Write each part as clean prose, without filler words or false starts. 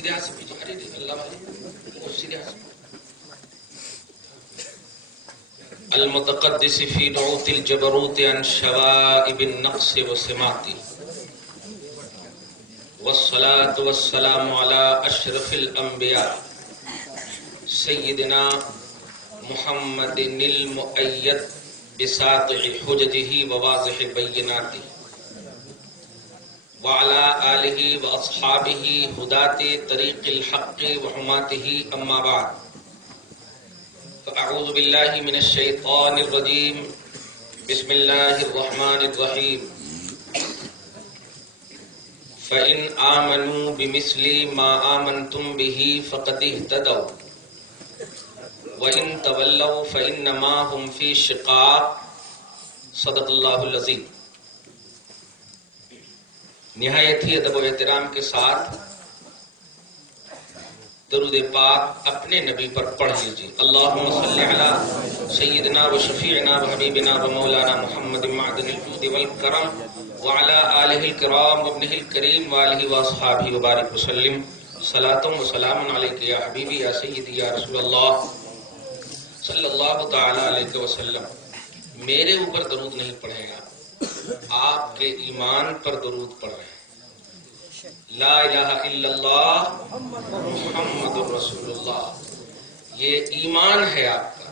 سیدھے ہاتھ سے پیچھے. ارے اللہ والے سیدھے ہاتھ سے. المتقدس فی نعوت الجبروت عن شوائب النقص وسمات والصلاة والسلام على اشرف الانبیاء سیدنا محمد المؤید بساطع حججہ وواضح بیناتہ وعلى آلہ واصحابہ ہداة طریق الحق وحماتہ. اما بعد فاعوذ باللہ من الشیطان الرجیم. بسم اللہ الرحمن الرحیم. فإن آمنوا بمثل ما آمنتم به فقد اهتدوا وإن تولوا فإنما هم في شقاق. صدق اللہ العظیم. نہایت ہی ادب و احترام کے ساتھ درود پاک اپنے نبی پر پڑھ لیجیے. اللہم صلی علی سیدنا و شفیعنا و حبیبنا و مولانا محمد معدن الجود والکرم وعلی آلہ الکرام وابنہ الکریم وآلہ واصحابہ وبارک وسلم. صلاۃ و سلام علیک یا حبیبی یا سیدی یا رسول اللہ صلی اللہ تعالی علیہ وسلم. میرے اوپر درود نہیں پڑھیں آپ کے ایمان پر درود پڑھ رہے ہیں. لا الہ الا اللہ محمد رسول اللہ، یہ ایمان ہے آپ کا.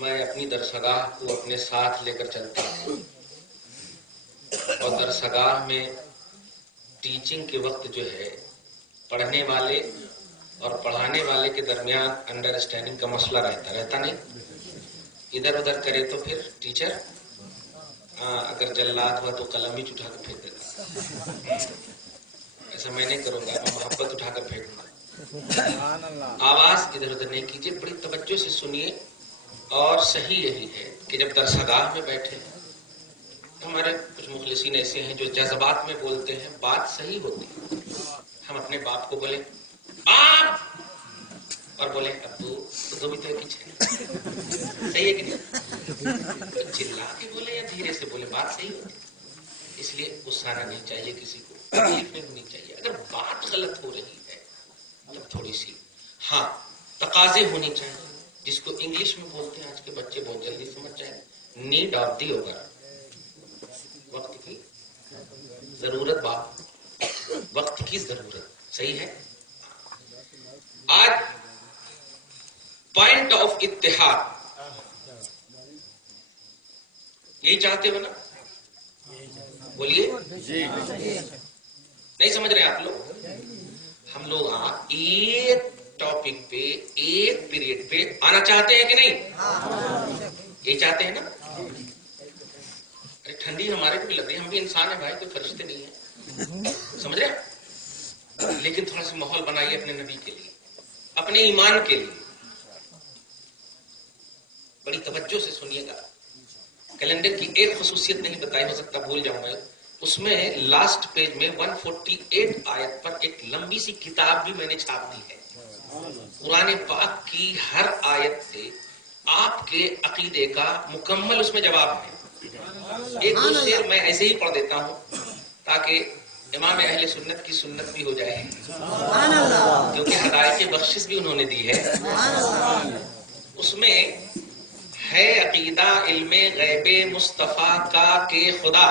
میں اپنی درسگاہ کو اپنے ساتھ لے کر چلتا ہوں اور درسگاہ میں ٹیچنگ کے وقت جو ہے پڑھنے والے اور پڑھانے والے کے درمیان انڈرسٹینڈنگ کا مسئلہ رہتا نہیں. ادھر ادھر کرے تو پھر ٹیچر اگر جلات ہوا تو قلم ہی اٹھا کر پھینک دیتا. ایسا میں نہیں کروں گا، میں محبت اٹھا کر پھینکوں گا. آواز ادھر ادھر نہیں کیجیے، بڑی توجہ سے سنیے. اور صحیح یہی ہے کہ جب درسگاہ میں بیٹھے ہمارے کچھ مخلصین ایسے ہیں جو جذبات میں بولتے ہیں، بات صحیح ہوتی ہے. ہم اپنے باپ کو بولیں باپ اور بولیں ابو تو بھی تو ایک ہی ہے. صحیح ہے کہ نہیں؟ چلا کے بولے یا دھیرے سے بولے بات صحیح ہوتی ہے. اس لیے غصہ نہیں چاہیے، کسی کو تکلیف نہیں ہونی چاہیے. اگر بات غلط ہو رہی ہے تب تھوڑی سی تقاضے ہونی چاہیے، جس کو انگلش میں بولتے ہیں آج کے بچے بہت جلدی سمجھ جائیں. نیڈ آف دی اوور، وقت کی ضرورت، وقت کی ضرورت. صحیح ہے. آج پوائنٹ آف اتحاد یہی چاہتے ہو نا؟ بولیے. نہیں سمجھ رہے آپ لوگ؟ ہم لوگ ایک ٹاپک پہ ایک پیریڈ پہ آنا چاہتے ہیں کہ نہیں؟ یہی چاہتے ہیں نا؟ ٹھنڈی ہمارے کو بھی لگ رہی ہے، ہم بھی انسان ہیں بھائی، کوئی فرشتے نہیں ہیں. سمجھ رہے؟ لیکن تھوڑا سا ماحول بنائیے اپنے نبی کے لیے، اپنے ایمان کے لیے. بڑی توجہ سے سنیے گا. کیلنڈر کی ایک خصوصیت نہیں بتائی، ہو سکتا بھول جاؤں میں. اس میں لاسٹ پیج میں 148 آیت پر ایک لمبی سی کتاب بھی میں نے چھاپ دی ہے. قرآن پاک کی ہر آیت سے آپ کے عقیدے کا مکمل اس میں جواب ہے. ایک دو شعر میں ایسے ہی پڑھ دیتا ہوں تاکہ امام اہل سنت کی سنت بھی ہو جائے، کیونکہ ہدایت بخشش بھی انہوں نے دی ہے. اس میں ہے عقیدہ علم غیب مصطفیٰ کا کہ خدا.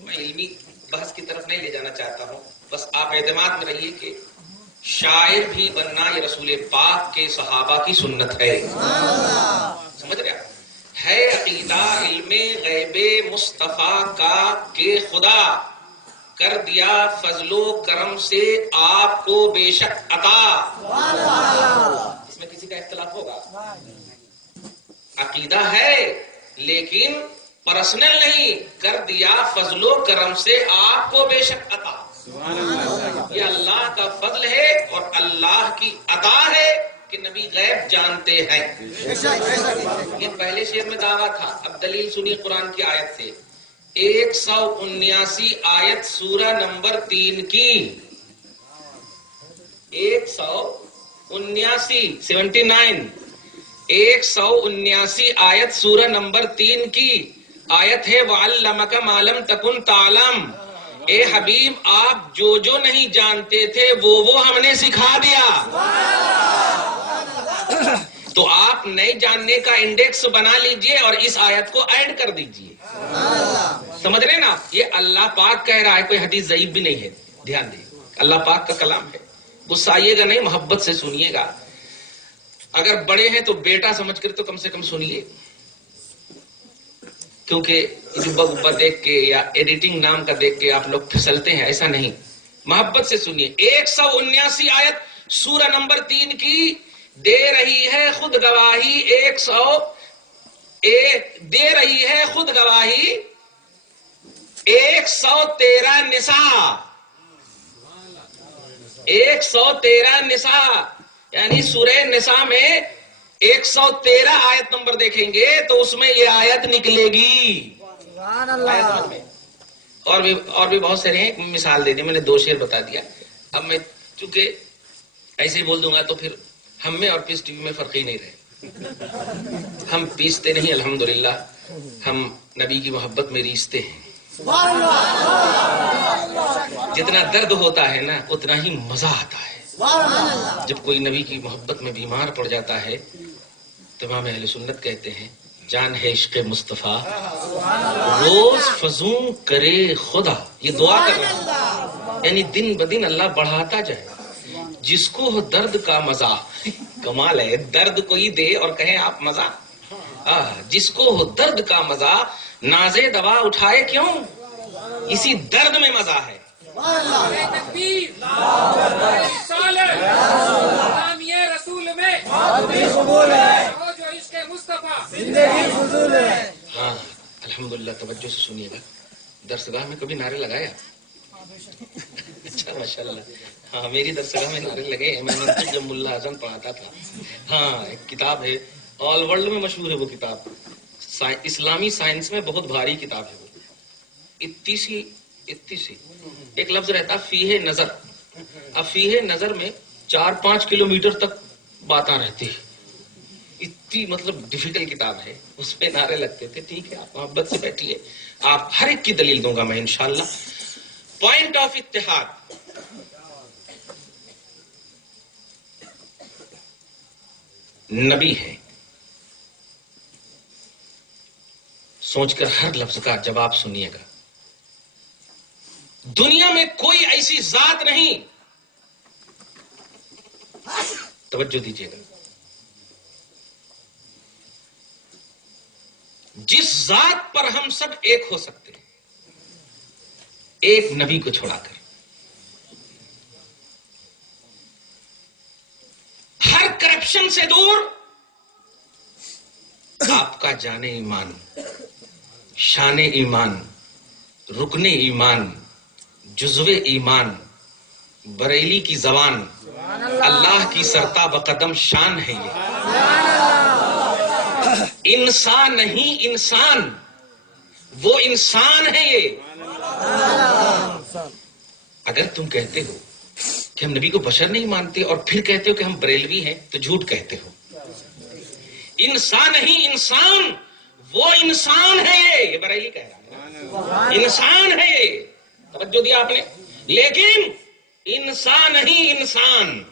میں علمی بحث کی طرف نہیں لے جانا چاہتا ہوں، بس آپ اعتماد میں رہیے کہ شاعر بھی بننا یہ رسول پاک کے صحابہ کی سنت ہے. سمجھ رہے آپ؟ ہے عقیدہ علم غیب مصطفیٰ کا کہ خدا کر دیا فضل و کرم سے آپ کو بے شک عطا. اس میں کسی کا اختلاف ہوگا؟ عقیدہ ہے لیکن پرسنل نہیں، کر دیا فضل و کرم سے آپ کو بے شک عطا. یہ اللہ کا فضل ہے اور اللہ کی عطا ہے کہ نبی غیب جانتے ہیں. یہ پہلے شعر میں دعویٰ تھا. اب دلیل سنی قرآن کی آیت سے. 179 آیت سورہ نمبر 3 کی. 179 آیت سورہ نمبر 3 کی. آیت ہے وَعَلَّمَكَ مَا لَمْ تَكُنْ تَعْلَمْ، اے حبیب آپ جو نہیں جانتے تھے وہ ہم نے سکھا دیا. تو آپ نئے جاننے کا انڈیکس بنا لیجئے اور اس آیت کو ایڈ کر دیجئے. سمجھ رہے نا؟ یہ اللہ پاک کہہ رہا ہے، کوئی حدیث ضعیف بھی نہیں ہے. دھیان دیں، اللہ پاک کا کلام ہے. غصہ آئیے گا نہیں، محبت سے سنیے گا. اگر بڑے ہیں تو بیٹا سمجھ کر تو کم سے کم سنیے، کیونکہ یوبا دیکھ کے یا ایڈیٹنگ نام کا دیکھ کے آپ لوگ پھسلتے ہیں، ایسا نہیں. محبت سے سنیے. 179 آیت سورہ نمبر 3 کی دے رہی ہے خود گواہی. دے رہی ہے خود گواہی 113 نساء. 113 نساء یعنی سورہ نساء میں 113 آیت نمبر دیکھیں گے تو اس میں یہ آیت نکلے گی. اور بھی بہت سارے ہیں. مثال دے دی میں نے، 2 شعر بتا دیا. اب میں چونکہ ایسے ہی بول دوں گا تو پھر ہم میں اور پیس ٹی وی میں فرق ہی نہیں رہے. ہم پیستے نہیں الحمدللہ، ہم نبی کی محبت میں ریستے ہیں. جتنا درد ہوتا ہے نا اتنا ہی مزہ آتا ہے. جب کوئی نبی کی محبت میں بیمار پڑ جاتا ہے تو امام اہل سنت کہتے ہیں جان ہے عشق مصطفیٰ روز فزوں کرے خدا. یہ دعا کر رہا ہوں، یعنی دن بدن اللہ بڑھاتا جائے. جس کو ہو درد کا مزہ، کمال ہے، درد کوئی دے اور کہیں آپ مزہ. جس کو ہو درد کا مزہ نازے دوا اٹھائے کیوں، اسی درد میں مزہ ہے. ہاں الحمدللہ. توجہ سے سنیے گا. درسگاہ میں کبھی نعرے لگایا؟ اچھا ماشاءاللہ. ہاں میری درسگاہ میں نعرے لگے ہیں. میں نے جب ملا اعظم پڑھاتا تھا. ہاں ایک کتاب ہے آل ورلڈ میں مشہور ہے وہ کتاب، اسلامی سائنس میں بہت بھاری کتاب ہے وہ. اتیسی ایک لفظ رہتا فیہ نظر. اب فیہ نظر میں 4-5 کلومیٹر تک باتاں رہتی ہے. اتنی مطلب ڈیفیکلٹ کتاب ہے. اس پہ نعرے لگتے تھے. ٹھیک ہے آپ محبت سے بیٹھیے، آپ ہر ایک کی دلیل دوں گا میں انشاءاللہ. پوائنٹ آف اتحاد، نبی ہے. سوچ کر ہر لفظ کا جواب سنیے گا. دنیا میں کوئی ایسی ذات نہیں، توجہ دیجیے گا، جس ذات پر ہم سب ایک ہو سکتے ہیں، ایک نبی کو چھوڑا کر. ہر کرپشن سے دور، آپ کا جان ایمان، شان ایمان، رکن ایمان، جزو ایمان، بریلی کی زبان، اللہ کی سرتا بقدم شان ہے. یہ انسان نہیں، انسان، وہ انسان ہے. یہ اگر تم کہتے ہو کہ ہم نبی کو بشر نہیں مانتے اور پھر کہتے ہو کہ ہم بریلوی ہیں تو جھوٹ کہتے ہو. انسان نہیں، انسان، وہ انسان ہے. یہ بریلی کہہ رہا ہے، انسان ہے. یہ توجہ دیا آپ نے. لیکن انسان نہیں، انسان،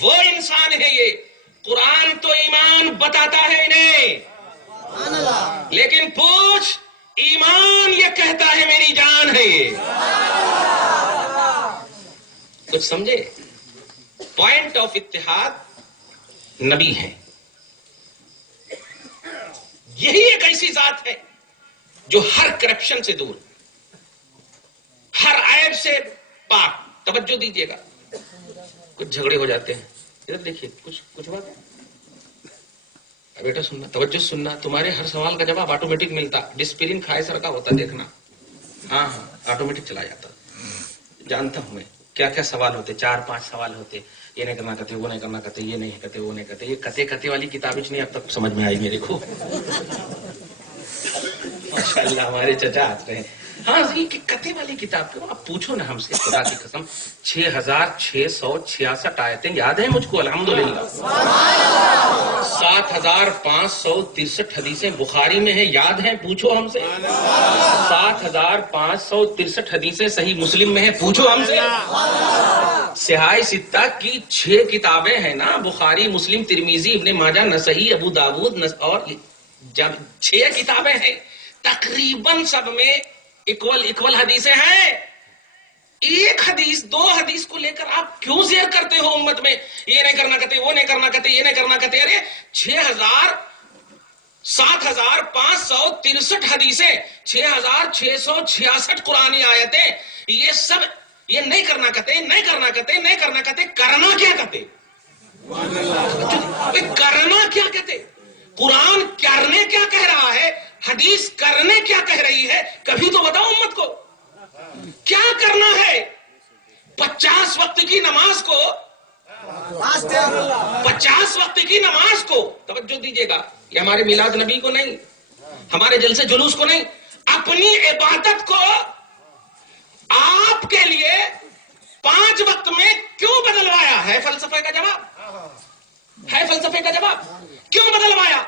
وہ انسان ہے. یہ قرآن تو ایمان بتاتا ہے انہیں، لیکن پوچھ، ایمان یہ کہتا ہے میری جان ہے. یہ کچھ سمجھے؟ پوائنٹ آف اتحاد نبی ہے. یہی ایک ایسی ذات ہے جو ہر کرپشن سے دور، ہر عیب سے پاک. توجہ دیجیے گا. کچھ جھگڑے ہو جاتے ہیں، ادھر دیکھیے، کچھ بات بیٹا سننا، توجہ سننا. تمہارے ہر سوال کا جواب آٹومیٹک ملتا. ڈسپلن کھائے سر کا ہوتا، دیکھنا. ہاں آٹومیٹک چلا جاتا. جانتا ہوں میں کیا کیا سوال ہوتے. 4-5 سوال ہوتے. یہ نہیں کرنا کہتے، وہ نہیں کرنا کہتے، یہ نہیں کہتے، وہ نہیں کہتے. یہ کتے والی کتاب نہیں اب تک سمجھ میں آئی میرے کو. ماشاءاللہ ہمارے چچا آتے ہیں. ہاں جی کہ کتے والی کتاب کیوں آپ پوچھو نا ہم سے خدا کی قسم 6666 آیتیں یاد ہیں مجھ کو الحمدللہ 7563 حدیثیں بخاری میں ہیں یاد ہیں پوچھو ہم سے 7563 حدیثیں صحیح مسلم میں ہیں پوچھو ہم سے صحاح ستہ کی 6 کتابیں ہیں نا بخاری مسلم ترمذی ابن ماجہ نسائی ابو داود اور جب 6 کتابیں ہیں تقریباً سب میں اکول حدیثیں ہیں ایک حدیث 2 حدیث کو لے کر آپ کیوں زیر کرتے ہو امت میں یہ نہیں کرنا کہتے وہ نہیں کرنا کہتے یہ نہیں کرنا کہتے ارے 7563 حدیثیں 6666 قرآنی آیتیں یہ سب یہ نہیں کرنا کہتے نہیں کرنا کہتے نہیں کرنا کہتے کرنا کیا کہتے کرنا کیا کہتے قرآن کرنے کیا کہہ رہا ہے حدیث کرنے کیا کہہ رہی ہے کبھی تو بتاؤ امت کو کیا کرنا ہے 50 وقت کی نماز کو 50 وقت کی نماز کو توجہ دیجیے گا یہ ہمارے میلاد نبی کو نہیں ہمارے جلسے جلوس کو نہیں اپنی عبادت کو آپ کے لیے 5 وقت میں کیوں بدلوایا ہے فلسفے کا جواب ہے فلسفے کا جواب کیوں بدلوایا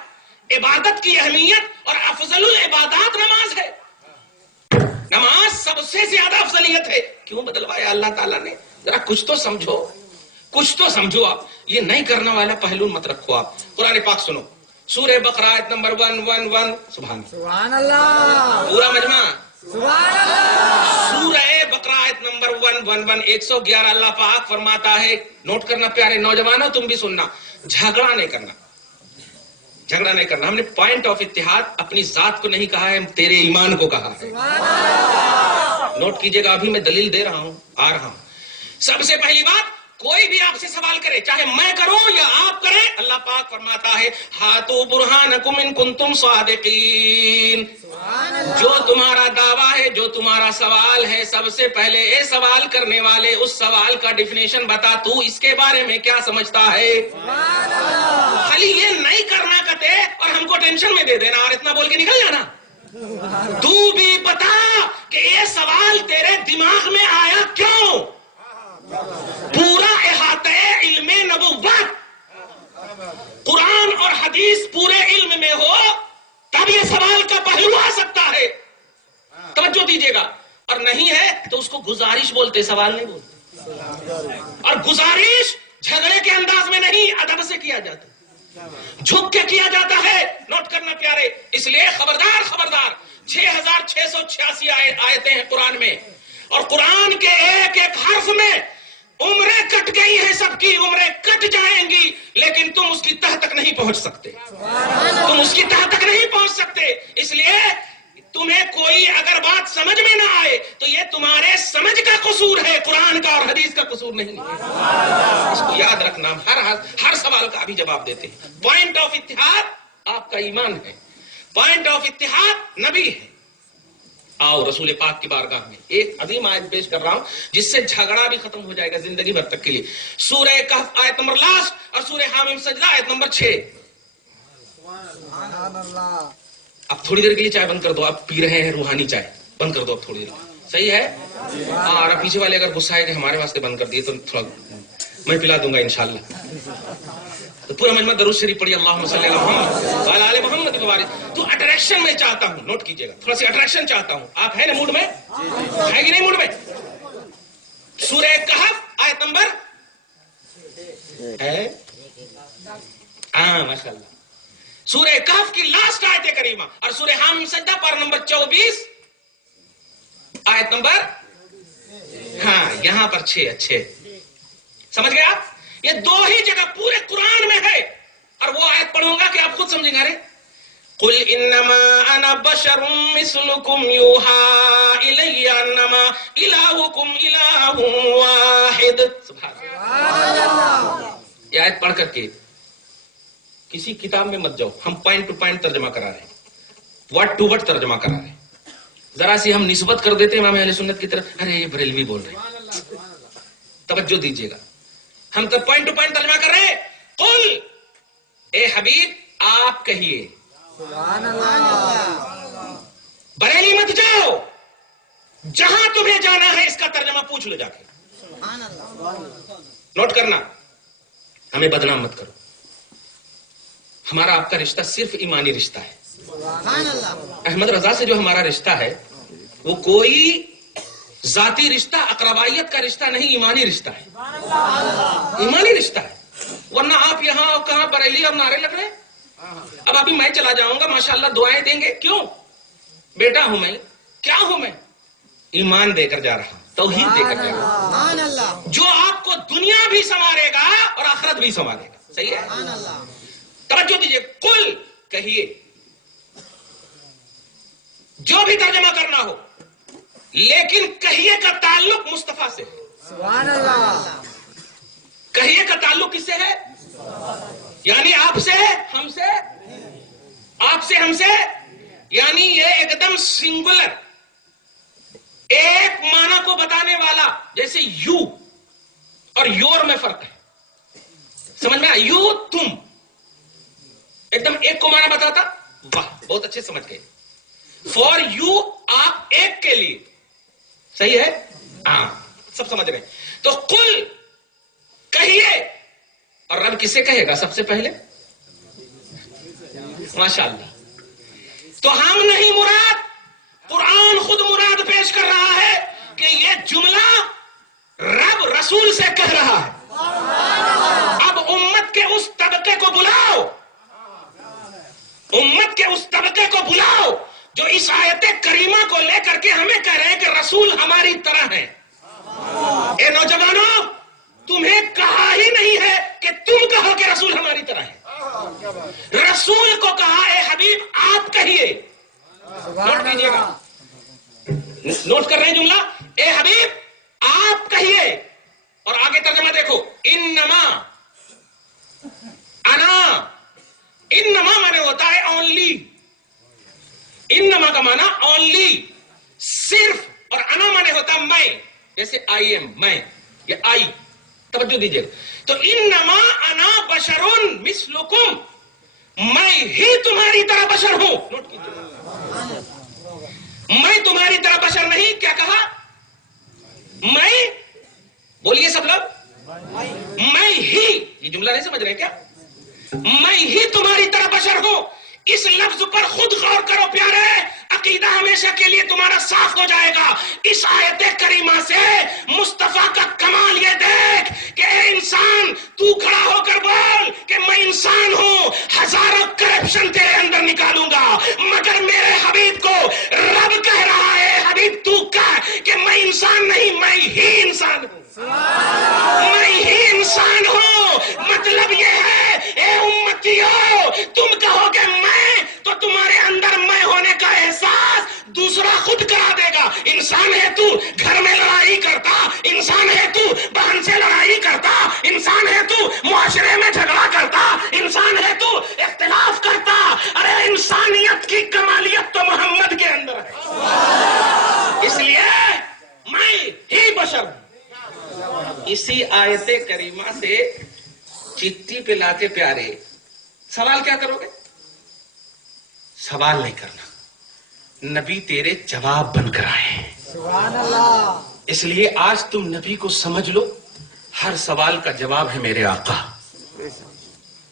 عبادت کی اہمیت اور افضل العبادات نماز ہے نماز سب سے زیادہ افضلیت ہے کیوں بدلوایا اللہ تعالیٰ نے ذرا کچھ تو سمجھو آپ یہ نہیں کرنے والا پہلو مت رکھو آپ قرآن پاک سنو سورہ بقرہ آیت نمبر 111 سبحان اللہ پورا مجمع سبحان اللہ سورہ بقرہ آیت نمبر 111 111 اللہ پاک فرماتا ہے نوٹ کرنا پیارے نوجوانوں تم بھی سننا جھگڑا نہیں کرنا ہم نے پوائنٹ آف اتحاد اپنی ذات کو نہیں کہا ہے تیرے ایمان کو کہا ہے نوٹ کیجئے گا ابھی میں دلیل دے رہا ہوں آ رہا ہوں سب سے پہلی بات کوئی بھی آپ سے سوال کرے چاہے میں کروں یا آپ کریں اللہ پاک فرماتا ہے ہاتو برہانکم ان کنتم صادقین جو تمہارا دعویٰ ہے جو تمہارا سوال ہے سب سے پہلے اے سوال کرنے والے اس سوال کا ڈیفینیشن بتا تو اس کے بارے میں کیا سمجھتا ہے خالی یہ نہیں کرنا کہتے اور ہم کو ٹینشن میں دے دینا اور اتنا بول کے نکل جانا تو بھی بتا کہ یہ سوال تیرے دماغ میں آیا کیوں پورا احاطہ علم نبوت قرآن اور حدیث پورے علم میں ہو تب یہ سوال کا پہلو آ سکتا ہے توجہ دیجیے گا اور نہیں ہے تو اس کو گزارش بولتے سوال نہیں بولتے اور گزارش جھگڑے کے انداز میں نہیں ادب سے کیا جاتا جھک کے کیا جاتا ہے نوٹ کرنا پیارے اس لیے خبردار 6686 آیتیں ہیں قرآن میں اور قرآن کے ایک ایک حرف میں عمریں کٹ گئی ہیں سب کی عمریں کٹ جائیں گی لیکن تم اس کی تہ تک نہیں پہنچ سکتے اس لیے تمہیں کوئی اگر بات سمجھ میں نہ آئے تو یہ تمہارے سمجھ کا قصور ہے قرآن کا اور حدیث کا قصور نہیں ہے اس کو یاد رکھنا ہر سوال کا ابھی جواب دیتے ہیں پوائنٹ آف اتحاد آپ کا ایمان ہے پوائنٹ آف اتحاد نبی ہے آؤ رسول پاک کی بارگاہ میں ایک عظیم آیت پیش کر رہا ہوں جس سے جھگڑا بھی ختم ہو جائے گا زندگی بھر تک کے لیے سورہ کہف آیت نمبر لاسٹ اور سورہ حامیم سجدہ آیت نمبر 6 اب تھوڑی دیر کے لیے چائے بند کر دو آپ پی رہے ہیں روحانی چائے بند کر دو اب تھوڑی دیر صحیح ہے اور پیچھے والے اگر غصہ ہے کہ ہمارے واسطے بند کر دیے تو تھوڑا میں پلا دوں گا انشاءاللہ تو پورا مجمع درود شریف پڑھی اللہم صلی اللہ محمد وعلی آل محمد وبارک تو اٹریکشن میں چاہتا ہوں نوٹ کیجئے گا تھوڑا سی اٹریکشن چاہتا ہوں آپ ہیں نا موڈ میں ہے کہ نہیں موڈ میں سورہ کہف آیت نمبر ہے ماشاءاللہ سورہ کہف کی لاسٹ آیت کریمہ اور سورہ حامیم سجدہ پر نمبر 24 آیت نمبر یہاں پر 6 سمجھ گئے آپ یہ 2 ہی جگہ پورے قرآن میں ہے اور وہ آیت پڑھوں گا کہ آپ خود سمجھیں گے قل انما انا بشر مثلكم يوحى الي انما الهكم اله واحد سبحان اللہ یہ آیت پڑھ کر کے کسی کتاب میں مت جاؤ ہم پوائنٹ ٹو پوائنٹ ترجمہ کرا رہے ہیں ورڈ ٹو ورڈ ترجمہ کرا رہے ہیں ذرا سی ہم نسبت کر دیتے ہیں امام اہل سنت کی طرف ارے یہ بریلوی بول رہے ہیں توجہ دیجیے گا ہم تو پوائنٹ ٹو پوائنٹ ترجمہ کر رہے ہیں قل اے حبیب آپ کہیے بریلی مت جاؤ جہاں تمہیں جانا ہے اس کا ترجمہ پوچھ لو جا کے. نوٹ کرنا, ہمیں بدنام مت کرو. ہمارا آپ کا رشتہ صرف ایمانی رشتہ ہے. احمد رضا سے جو ہمارا رشتہ ہے وہ کوئی ذاتی رشتہ, اقربائیت کا رشتہ نہیں, ایمانی رشتہ ہے. ایمانی رشتہ ہے. ورنہ آپ یہاں کہاں بریلی اور نعرے لگ رہے ہیں. اب ابھی میں چلا جاؤں گا, ماشاءاللہ دعائیں دیں گے. کیوں؟ بیٹا ہوں میں. کیا ہوں میں؟ ایمان دے کر جا رہا ہوں, توحید دے کر جا رہا ہوں, جو آپ کو دنیا بھی سنوارے گا اور آخرت بھی سنوارے گا. صحیح ہے؟ توجہ دیجیے. کل کہیے, جو بھی ترجمہ کرنا ہو, لیکن کہیے کا تعلق مصطفیٰ سے ہے. سبحان اللہ. کہیے کا تعلق کس سے ہے؟ یعنی آپ سے, ہم سے, آپ سے ہم سے, یعنی یہ ایک دم سنگولر, ایک معنی کو بتانے والا. جیسے یو اور یور میں فرق ہے, سمجھ میں آیا؟ یو تم ایک دم ایک کو معنی بتاتا. واہ, بہت اچھے سمجھ گئے. فار یو, آپ ایک کے لیے. صحیح ہے؟ ہاں, سب سمجھ رہے ہیں. تو قل کہیے, اور رب کسے کہے گا سب سے پہلے؟ ماشاءاللہ. تو ہم نہیں مراد, قرآن خود مراد پیش کر رہا ہے کہ یہ جملہ رب رسول سے کہہ رہا ہے. اب امت کے اس طبقے کو بلاؤ, امت کے اس طبقے کو بلاؤ جو اس آیت کریمہ کو لے کر کے ہمیں کہہ رہے ہیں کہ رسول ہماری طرح ہے. اے نوجوانوں, تمہیں کہا ہی نہیں ہے کہ تم کہو کہ رسول ہماری طرح ہے. رسول کو کہا اے حبیب آپ کہیے. نوٹ کیجیے گا, نوٹ کر رہے ہیں جملہ, اے حبیب آپ کہیے. اور آگے ترجمہ دیکھو, انما انا. انما مانے ہوتا ہے اونلی. انما کا مانا اونلی, صرف. اور انا مانے ہوتا ہے میں, جیسے آئی ایم, میں, یا آئی. توجہ دیجیے. تو انما انا بشرون مثلکم, میں ہی تمہاری طرح بشر ہوں. نوٹ کیجیے, میں تمہاری طرح بشر نہیں. کیا کہا؟ میں. بولیے سب لوگ, میں ہی. یہ جملہ نہیں سمجھ رہے کیا؟ میں ہی تمہاری طرح بشر ہوں. اس لفظ پر خود غور کرو پیارے, عقیدہ ہمیشہ کے لیے تمہارا صاف ہو جائے گا. اس آیت کریمہ سے مصطفیٰ کا کمال یہ دیکھ کہ اے انسان, تو کھڑا ہو کر بول کہ میں انسان ہوں, ہزاروں کرپشن تیرے اندر نکالوں گا, مگر میرے حبیب کو رب کہہ رہا ہے حبیب تو کہہ کہ میں انسان نہیں, میں ہی انسان ہوں. میں ہی انسان ہوں. مطلب یہ ہے اے امتیو, تم کہو کہ میں, تو تمہارے اندر میں ہونے کا احساس دوسرا خود کرا دے گا. انسان ہے تو, گھر میں لڑائی کرتا. انسان ہے تو, بہن سے لڑائی کرتا. انسان ہے تو, معاشرے میں جھگڑا کرتا. انسان ہے تو, اختلاف کرتا. ارے انسانیت کی کمالیت تو محمد کے اندر ہے. اس لیے میں ہی بشر ہوں. اسی آیت کریمہ سے چٹھی پہ لاتے پیارے, سوال کیا کرو گے؟ سوال نہیں کرنا, نبی تیرے جواب بن کر آئے. سبحان اللہ. اس لیے آج تم نبی کو سمجھ لو, ہر سوال کا جواب ہے میرے آقا.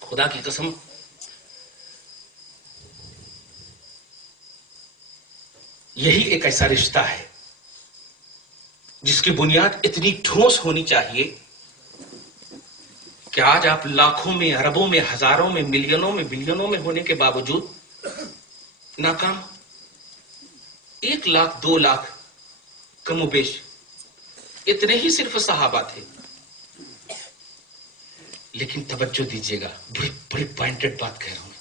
خدا کی قسم, یہی ایک ایسا رشتہ ہے جس کی بنیاد اتنی ٹھوس ہونی چاہیے کہ آج آپ لاکھوں میں, اربوں میں, ہزاروں میں, ملینوں میں, بلینوں میں ہونے کے باوجود ناکام. 1 لاکھ 2 لاکھ کم و بیش اتنے ہی صرف صحابہ تھے. لیکن توجہ دیجیے گا, بڑی پوائنٹڈ بات کہہ رہا ہوں.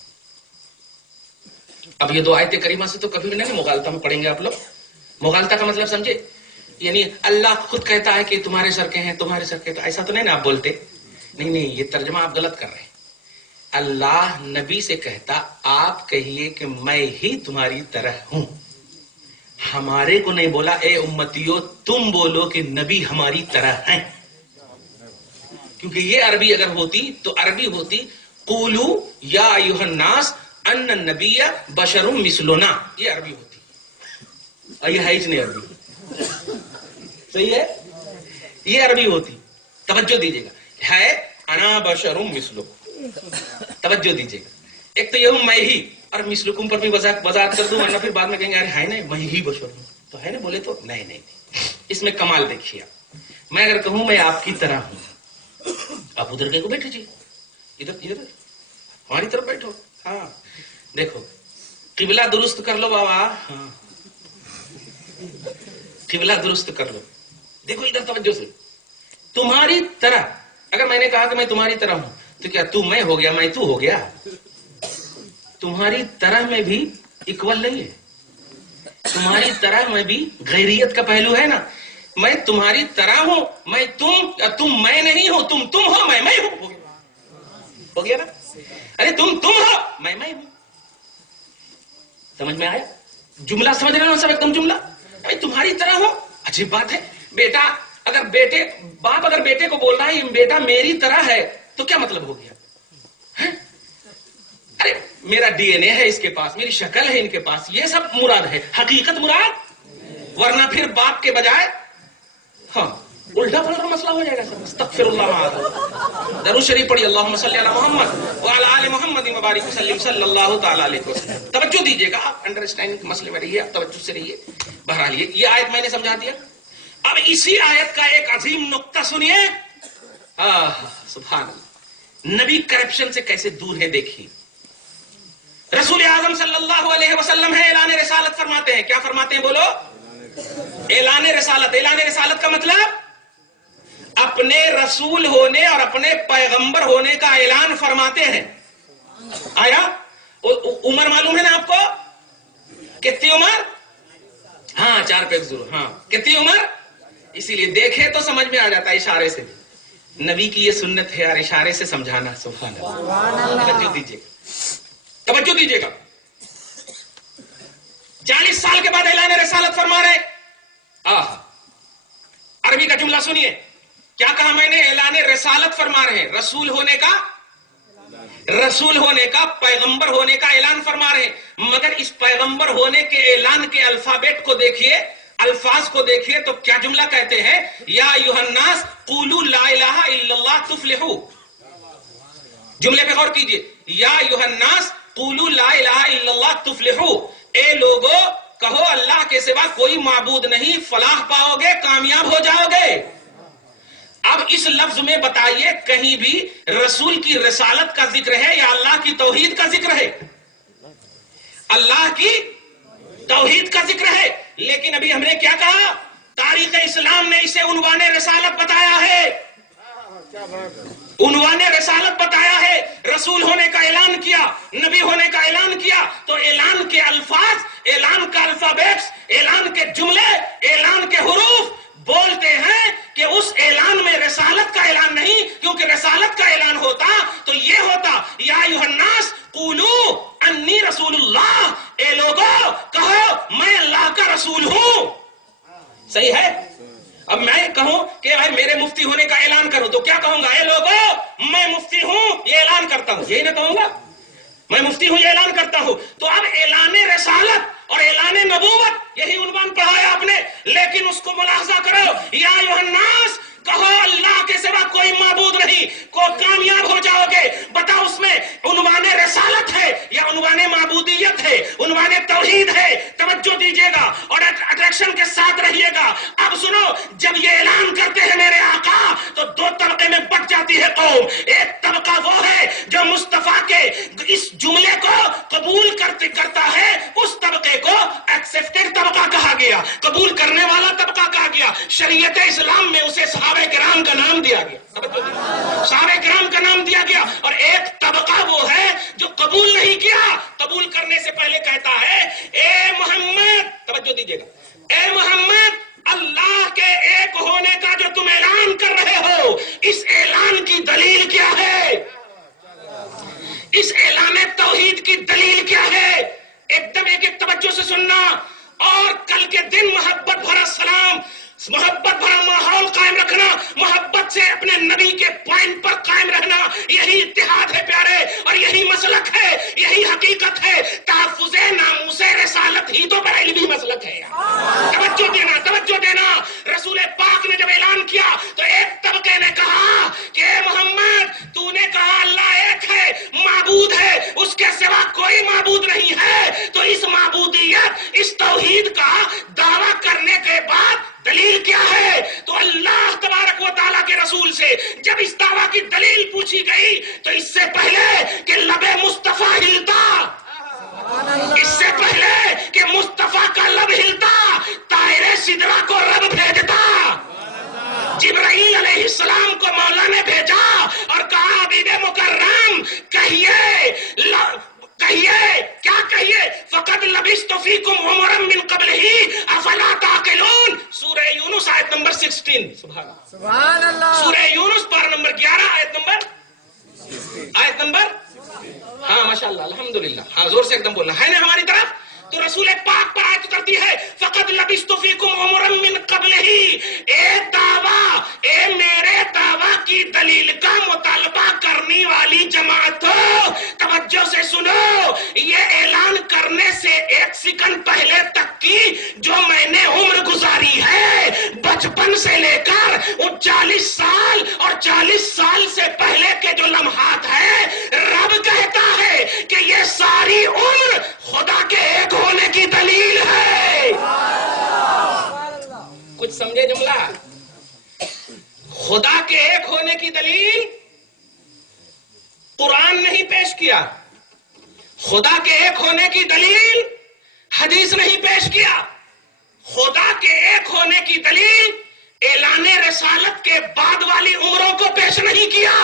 اب یہ 2 آیت کریمہ سے تو کبھی بھی نہیں مغالطہ میں پڑھیں گے آپ لوگ. مغالطہ کا مطلب سمجھے, یعنی اللہ خود کہتا ہے کہ تمہارے سر کے ہیں, تمہارے سر کے, تو ایسا تو نہیں نا آپ بولتے. نہیں, یہ ترجمہ آپ غلط کر رہے ہیں. اللہ نبی سے کہتا آپ کہیے کہ میں ہی تمہاری طرح ہوں. ہمارے کو نہیں بولا اے امتیو تم بولو کہ نبی ہماری طرح ہیں. کیونکہ یہ عربی اگر ہوتی تو عربی ہوتی قولو یا ایھا الناس ان النبی بشر مثلنا, یہ عربی ہوتی. اور یہ ہے ہی نہیں عربی. صحیح ہے, یہ عربی ہوتی. توجہ دیجیے گا, ہے انا بشرم مثلکم, توجہ دیجیے گا. ایک تو یہ ہوں میں ہی, اور مثلکم پر بھی وضاحت کر دوں ورنہ پھر بعد میں کہیں گے ارے ہے نا میں ہی بشر ہوں, تو ہے نا بولے تو نہیں. اس میں کمال دیکھیے, میں اگر کہوں میں آپ کی طرح ہوں, آپ ادھر گئے کو بیٹھے جی, ادھر ہماری طرف بیٹھو. ہاں دیکھو قبلہ درست کر لو بابا, ہاں قبلہ درست کر لو. دیکھو ادھر توجہ سے, تمہاری طرح. اگر میں نے کہا کہ میں تمہاری طرح ہوں تو کیا تو میں ہو گیا, میں تو ہو گیا؟ تمہاری طرح میں بھی اکول نہیں ہے, تمہاری طرح میں بھی غیریت کا پہلو ہے نا. میں تمہاری طرح ہوں, میں تم میں نہیں ہو, تم ہو میں ہوں, ہو گیا نا. ارے تم ہو میں ہوں. سمجھ میں آیا جملہ؟ سمجھ رہے ہو سب ایک دم جملہ. تمہاری طرح ہو, عجیب بات ہے. بیٹا باپ اگر بیٹے کو بول رہا ہے بیٹا میری طرح ہے تو کیا مطلب ہو گیا؟ ارے میرا ڈی این اے ہے اس کے پاس, میری شکل ہے ان کے پاس, یہ سب مراد ہے, حقیقت مراد. ورنہ پھر باپ کے بجائے ہاں الٹا پلٹا مسئلہ ہو جائے گا. سب استغفر اللہ معاذ. درود شریف پڑھی, اللہم صلی علی محمد وعلی آل محمد وبارک وسلم صلی اللہ تعالی علیہ وسلم. توجہ دیجیے گا, آپ انڈرسٹینڈنگ کے مسئلے میں رہیے, آپ توجہ سے رہیے. بہرحال یہ آیت میں نے سمجھا دیا. اب اسی آیت کا ایک عظیم نقطہ سنیے. سبحان اللہ, نبی کرپشن سے کیسے دور ہے دیکھیے. رسول اعظم صلی اللہ علیہ وسلم ہے اعلان رسالت فرماتے ہیں. کیا فرماتے ہیں بولو؟ اعلان رسالت. اعلان رسالت کا مطلب اپنے رسول ہونے اور اپنے پیغمبر ہونے کا اعلان فرماتے ہیں. آیا عمر معلوم ہے نا آپ کو؟ کتنی عمر؟ ہاں 4 پیگ ضرور. ہاں کتنی عمر؟ اسی لیے دیکھے تو سمجھ میں آ جاتا ہے اشارے سے. نبی کی یہ سنت ہے اور اشارے سے سمجھانا. سبحان اللہ. توجہ دیجیے, توجہ دیجیے گا. 40 سال کے بعد اعلان رسالت فرما رہے. عربی کا جملہ سنیے, کیا کہا میں نے؟ اعلان رسالت فرما رہے ہیں, رسول ہونے کا پیغمبر ہونے کا اعلان فرما رہے ہیں. مگر اس پیغمبر ہونے کے اعلان کے الفابیٹ کو دیکھیے, الفاظ کو دیکھیے تو کیا جملہ کہتے ہیں؟ یا ایھا الناس قولوا لا الہ الا اللہ تفلحوا. جملے پہ غور کیجیے, یا ایھا الناس قولوا لا الہ الا اللہ تفلحوا. اے لوگو کہو اللہ کے سوا کوئی معبود نہیں, فلاح پاؤ گے, کامیاب ہو جاؤ گے. اب اس لفظ میں بتائیے کہیں بھی رسول کی رسالت کا ذکر ہے یا اللہ کی توحید کا ذکر ہے؟ اللہ کی توحید کا ذکر ہے. لیکن ابھی ہم نے کیا کہا؟ تاریخ اسلام نے اسے عنوان رسالت بتایا ہے. عنوان رسالت بتایا ہے. رسول ہونے کا اعلان کیا, نبی ہونے کا اعلان کیا, تو اعلان کے الفاظ, اعلان کا الفابیٹس, اعلان کے جملے, اعلان کے حروف بولتے ہیں کہ اس اعلان میں رسالت کا اعلان نہیں. کیونکہ رسالت کا اعلان ہوتا تو یہ ہوتا یا ایھا الناس قولوا انی رسول اللہ. اے لوگو کہو میں اللہ کا رسول ہوں. صحیح ہے؟ اب میں کہوں کہ بھائی میرے مفتی ہونے کا اعلان کرو تو کیا کہوں گا؟ اے لوگو میں مفتی ہوں, یہ اعلان کرتا ہوں. یہی نہ کہوں گا میں مفتی ہوں, یہ اعلان کرتا ہوں. تو اب اعلان رسالت اور اعلان نبوت یہی عنوان پڑھایا آپ نے. لیکن اس کو ملاحظہ کرو, یا ایھا الناس کہو اللہ کے سوا کوئی معبود نہیں, کو کامیاب ہو جاؤ گے. بتاؤ اس میں عنوان رسالت ہے یا عنوان معبودیت ہے, عنوان توحید ہے؟ توجہ دیجیے گا اور اٹریکشن کے ساتھ رہیے گا. اب سنو, جب یہ اعلان کرتے ہیں میرے آقا تو 2 طبقے میں بٹ جاتی ہے قوم. ایک طبقہ وہ ہے جو مصطفیٰ کے اس جملے کو قبول کرتا ہے, اس طبقے کو ایکسپٹڈ طبقہ کہا گیا, قبول کرنے والا طبقہ کہا گیا. شریعت اسلام میں اسے صحابہ کرام کا نام دیا گیا, صحابہ کرام کا نام دیا گیا. اور ایک طبقہ وہ ہے جو قبول نہیں کیا, قبول کرنے سے پہلے کہتا ہے اے محمد, توجہ دیجیے گا, اے محمد اللہ کے ایک ہونے کا جو تم اعلان کر رہے ہو, اس اعلان کی دلیل کیا ہے؟ اس اعلان توحید کی دلیل کیا ہے؟ ایک دم ایک توجہ سے سننا. اور کل کے دن محبت بھرا سلام, محبت بھرا ماحول قائم رکھنا, محبت سے اپنے نبی کے پوائنٹ پر قائم رہنا, یہی اتحاد ہے پیارے, اور یہی مسلک ہے, یہی حقیقت ہے. تحفظ ناموس رسالت ہی تو بریلوی مسلک ہے. توجہ دینا, توجہ کو دینا. رسول پاک نے جب اعلان کیا تو ایک طبقے نے کہا کہ اے محمد تو نے کہا اللہ ایک ہے, معبود ہے, اس کے سوا کوئی معبود نہیں ہے, تو اس معبودیت, اس توحید کا دعویٰ کرنے کے بعد دلیل کیا ہے؟ تو اللہ تبارک و تعالیٰ کے رسول سے جب اس دعویٰ کی دلیل پوچھی گئی تو اس سے پہلے کہ لب مصطفیٰ ہلتا, اس سے پہلے کہ مصطفیٰ کا لب ہلتا, طائر سدرہ کو رب بھیجتا. جبرائیل علیہ السلام کو مولا نے بھیجا اور کہا حبیب مکرم کہیے کیا کہیے, فقد لبثت فیکم عمرا من قبلہ افلا تعقلون. سورہ یونس آیت نمبر 16. سبحان اللہ. سورہ یونس پارہ نمبر 11 آیت نمبر ہاں ماشاءاللہ الحمدللہ, ہاں زور سے ایک دم بولنا ہے نا ہماری طرف. تو رسول پاک پر آیت کرتی ہے فقد لبثت فیکم عمرا من قبلہ, اے دعویٰ, اے میرے دعویٰ کی دلیل کا مطالبہ کرنے والی جماعت, توجہ سے سنو. یہ اعلان کرنے سے ایک سیکنڈ پہلے تک کی جو میں نے عمر گزاری ہے, بچپن سے لے کر 40 سال اور 40 سال سے پہلے کے جو لمحات ہیں, رب کہتا ہے کہ یہ ساری عمر خدا کے ایک ہونے کی دلیل ہے. کچھ سمجھے جملہ؟ خدا کے ایک ہونے کی دلیل قرآن نہیں پیش کیا, خدا کے ایک ہونے کی دلیل حدیث نہیں پیش کیا, خدا کے ایک ہونے کی دلیل اعلان رسالت کے بعد والی عمروں کو پیش نہیں کیا.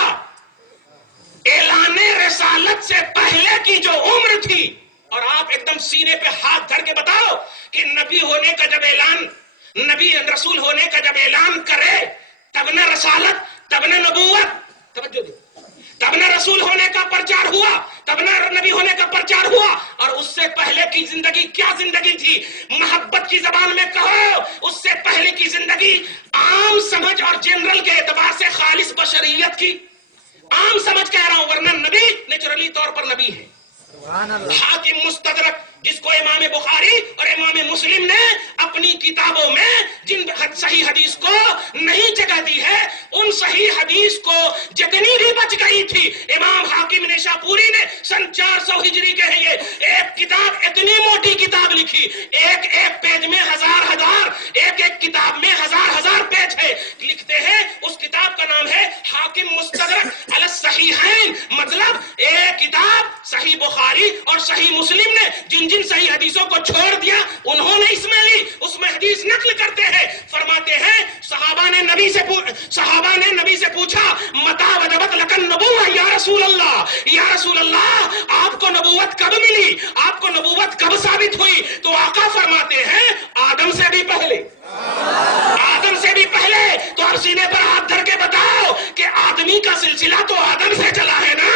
اعلان رسالت سے پہلے کی جو عمر تھی, اور آپ ایک دم سینے پہ ہاتھ دھر کے بتاؤ کہ نبی ہونے کا جب اعلان, نبی رسول ہونے کا جب اعلان کرے تب نہ رسالت, تب نہ نبوت, توجہ دے, تب نہ رسول ہونے کا پرچار ہوا, تب نہ نبی ہونے کا پرچار ہوا. اور اس سے پہلے کی زندگی کیا زندگی تھی؟ محبت کی زبان میں کہو, اس سے پہلے کی زندگی عام سمجھ اور جنرل کے اعتبار سے خالص بشریت کی, عام سمجھ کہہ رہا ہوں, ورنہ نبی نیچرلی طور پر نبی ہے. حاکم مستدرک جس کو امام بخاری اور امام مسلم نے اپنی کتابوں میں جن صحیح حدیث کو نہیں جگہ دی ہے, ان صحیح حدیث کو جتنی بھی بچ گئی تھی, امام حاکم نیشاپوری نے سن 400 ہجری کے ہیں یہ ایک کتاب, اتنی موٹی کتاب لکھی, ایک ایک پیج میں ہزار, ایک ایک کتاب میں ہزار پیج ہے. لکھتے ہیں اس کتاب کا نام ہے حاکم مستدرک علی الصحیحین, مطلب ایک کتاب صحیح بخاری اور صحیح مسلم نے جن صحیح حدیثوں کو چھوڑ دیا انہوں نے اس میں لی, اس میں حدیث نقل کرتے ہیں. فرماتے ہیں صحابہ نے نبی سے پوچھا متا وجبت لک النبوۃ یا رسول اللہ, یا رسول اللہ آپ کو نبوت کب ملی, آپ کو نبوت کب ثابت ہوئی؟ تو آقا فرماتے ہیں آدم سے بھی پہلے, آدم سے بھی پہلے. تو آپ سینے پر ہاتھ دھر کے بتاؤ کہ آدمی کا سلسلہ تو آدم سے چلا ہے نا,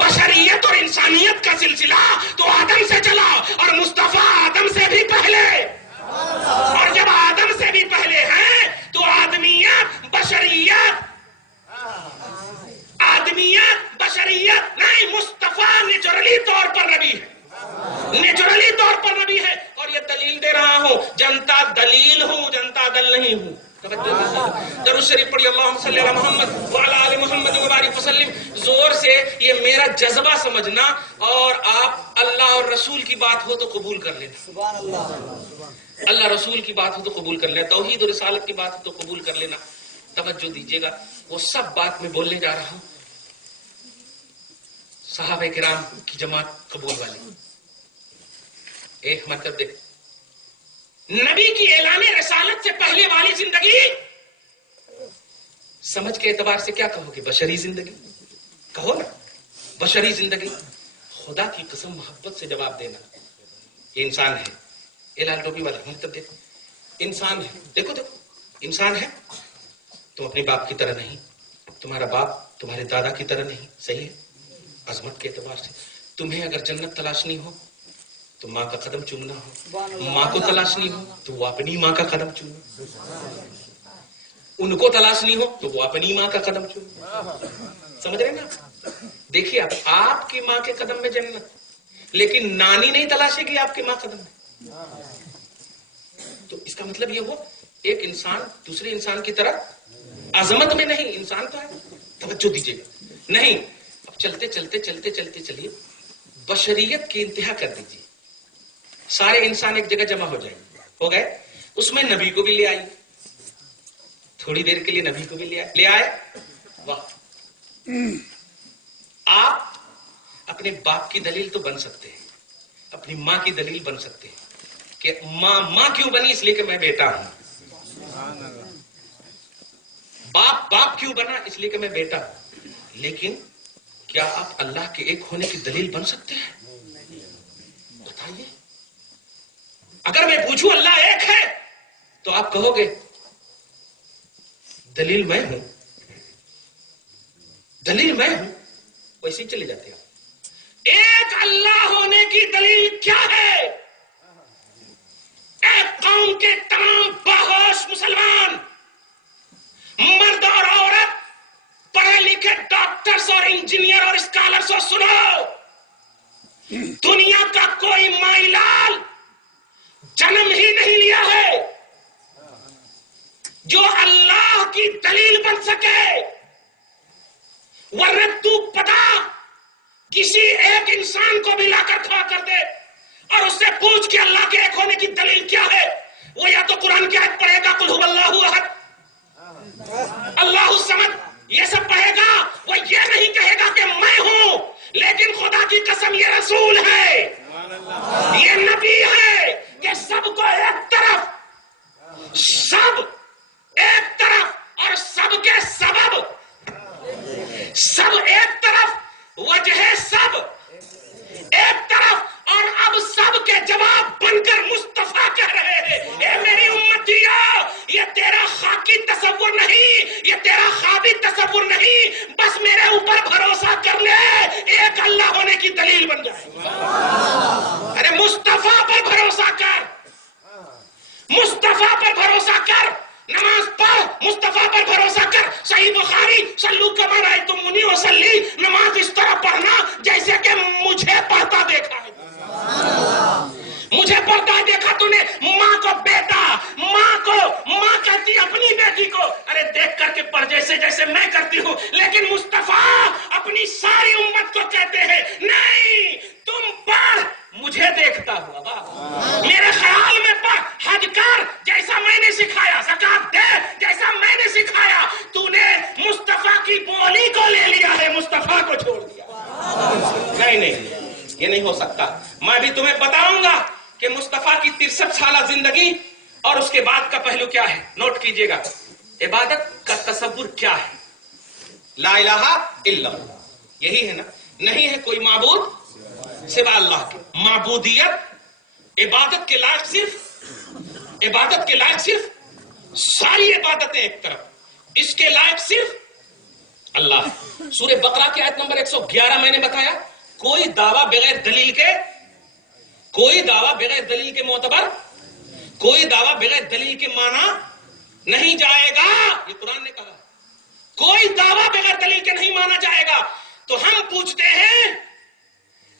بشریت اور انسانیت کا سلسلہ تو آدم سے چلا, اور مصطفیٰ آدم سے بھی پہلے. اور جب آدم سے بھی پہلے ہیں تو آدمیت بشریت نہیں, مصطفیٰ نیچرلی طور پر نبی ہے, نیچرلی طور پر نبی ہے. اور یہ دلیل دے رہا ہوں, جنتا دلیل ہوں, جنتا دل نہیں ہوں. درود شریف پڑھی, اللہم صلی علی محمد وعلی آل محمد وبارک وسلم. زور سے یہ میرا جذبہ سمجھنا, اور آپ اللہ اور رسول کی بات ہو تو قبول کر لینا, سبحان اللہ, اللہ رسول کی بات ہو تو قبول کر لینا, توحید اور رسالت کی بات ہو تو قبول کر لینا. توجہ دیجیے گا, وہ سب بات میں بولنے جا رہا ہوں صحابہ کرام کی جماعت قبول والی. ایک مطلب دیکھ, نبی کی اعلان رسالت سے پہلے والی زندگی سمجھ کے اعتبار سے کیا کہو گے؟ بشری زندگی کہو نا, بشری زندگی. خدا کی قسم محبت سے جواب دینا, یہ انسان ہے, یہ لال ٹوپی والا مطلب دیکھو, انسان ہے, دیکھو انسان ہے. تم اپنے باپ کی طرح نہیں, تمہارا باپ تمہارے دادا کی طرح نہیں, صحیح ہے. عظمت کے اعتبار سے تمہیں اگر جنت تلاشنی ہو تو ماں کا قدم چومنا ہو, ماں کو تلاشنی ہو تو وہ اپنی ماں کا قدم چومے, ان کو تلاشنی ہو تو وہ اپنی ماں کا قدم چومے. سمجھ رہے نا؟ دیکھیے آپ کی ماں کے قدم میں جنت, لیکن نانی نہیں تلاشے گی آپ کی ماں قدم میں. تو اس کا مطلب یہ ہوا ایک انسان دوسرے انسان کی طرح عظمت میں نہیں، انسان تو ہے، توجہ دیجیے گا نہیں. اب چلتے چلتے چلتے چلتے چلیے بشریت کی انتہا کر دیجیے، سارے انسان ایک جگہ جمع ہو جائیں، ہو گئے. اس میں نبی کو بھی لے آئی، تھوڑی دیر کے لیے نبی کو بھی لے آئے. واہ، آپ اپنے باپ کی دلیل تو بن سکتے ہیں، اپنی ماں کی دلیل بن سکتے ہیں کہ ماں کیوں بنی؟ اس لیے کہ میں بیٹا ہوں. باپ کیوں بنا؟ اس لیے کہ میں بیٹا ہوں. لیکن کیا آپ اللہ کے ایک ہونے کی دلیل بن سکتے ہیں؟ بتائیے. اگر میں پوچھوں اللہ ایک ہے تو آپ کہو گے دلیل میں ہوں، دلیل میں ہوں، ویسے ہی چلے جاتے ہیں. ایک اللہ ہونے کی دلیل کیا ہے؟ ایک قوم کے تمام باہوش مسلمان مرد اور عورت، پڑھے لکھے ڈاکٹرز اور انجینئر اور اسکالرز، اور سنو، دنیا کا کوئی مائی لال جنم ہی نہیں لیا ہے جو اللہ کی دلیل بن سکے. ورنہ تو پتا کسی ایک انسان کو بھی لا کر کھڑا کر دے اور اس سے پوچھ کہ اللہ کے ایک ہونے کی دلیل کیا ہے، وہ یا تو قرآن کی آیت پڑھے گا قل هو اللہ احد، اللہ الصمد، یہ سب پڑھے گا. وہ یہ نہیں کہے گا کہ میں ہوں، لیکن خدا کی قسم یہ رسول ہے، یہ نبی ہے کہ سب کو ایک طرف، سب ایک طرف، اور سب کے سبب، سب ایک طرف، وجہ سب ایک طرف، اور اب سب کے جواب بن کر مصطفیٰ کہہ رہے ہیں اے میری امتیوں، یہ تیرا خاکی تصور نہیں، یہ تیرا خوابی تصور نہیں، بس میرے اوپر بھروسہ کر لے، ایک اللہ ہونے کی دلیل بن جائے. ارے مصطفیٰ پر بھروسہ کر، مصطفیٰ پر بھروسہ کر، نماز پڑھ، مصطفیٰ پر بھروسہ کر. صحیح بخاری، صلو کما رأیتمونی اصلی، نماز اس طرح پڑھنا جیسے کہ مجھے پڑھتا دیکھا ہے. مجھے پڑھتا دیکھا تو نے. ماں کو بیٹا، ماں کہتی اپنی بیٹی کو ارے دیکھ کر کے پڑھ جیسے جیسے میں کرتی ہوں. لیکن مصطفیٰ اپنی ساری امت کو کہتے ہیں نہیں، تم پڑھ مجھے دیکھتا ہوا، میرے خیال میں پڑھ، حج کر جیسا میں نے سکھایا، زکات دے جیسا میں نے سکھایا. تو نے مصطفیٰ کی بولی کو لے لیا ہے، مصطفیٰ کو چھوڑ دیا. نہیں، یہ نہیں ہو سکتا. میں بھی تمہیں بتاؤں گا کہ مصطفیٰ کی 63 سالہ زندگی اور اس کے بعد کا پہلو کیا ہے. نوٹ کیجئے گا، عبادت کا تصور کیا ہے. لا الہ الا اللہ، یہی ہے نا. نہیں ہے کوئی معبود سوا اللہ کے. معبودیت، عبادت کے لائق صرف ساری عبادتیں ایک طرف، اس کے لائق صرف اللہ. سورہ بقرہ کی آیت نمبر 111 میں نے بتایا کوئی دعویٰ بغیر دلیل کے معتبر، کوئی دعویٰ بغیر دلیل کے مانا نہیں جائے گا. یہ قرآن نے کہا کوئی دعویٰ بغیر دلیل کے نہیں مانا جائے گا. تو ہم پوچھتے ہیں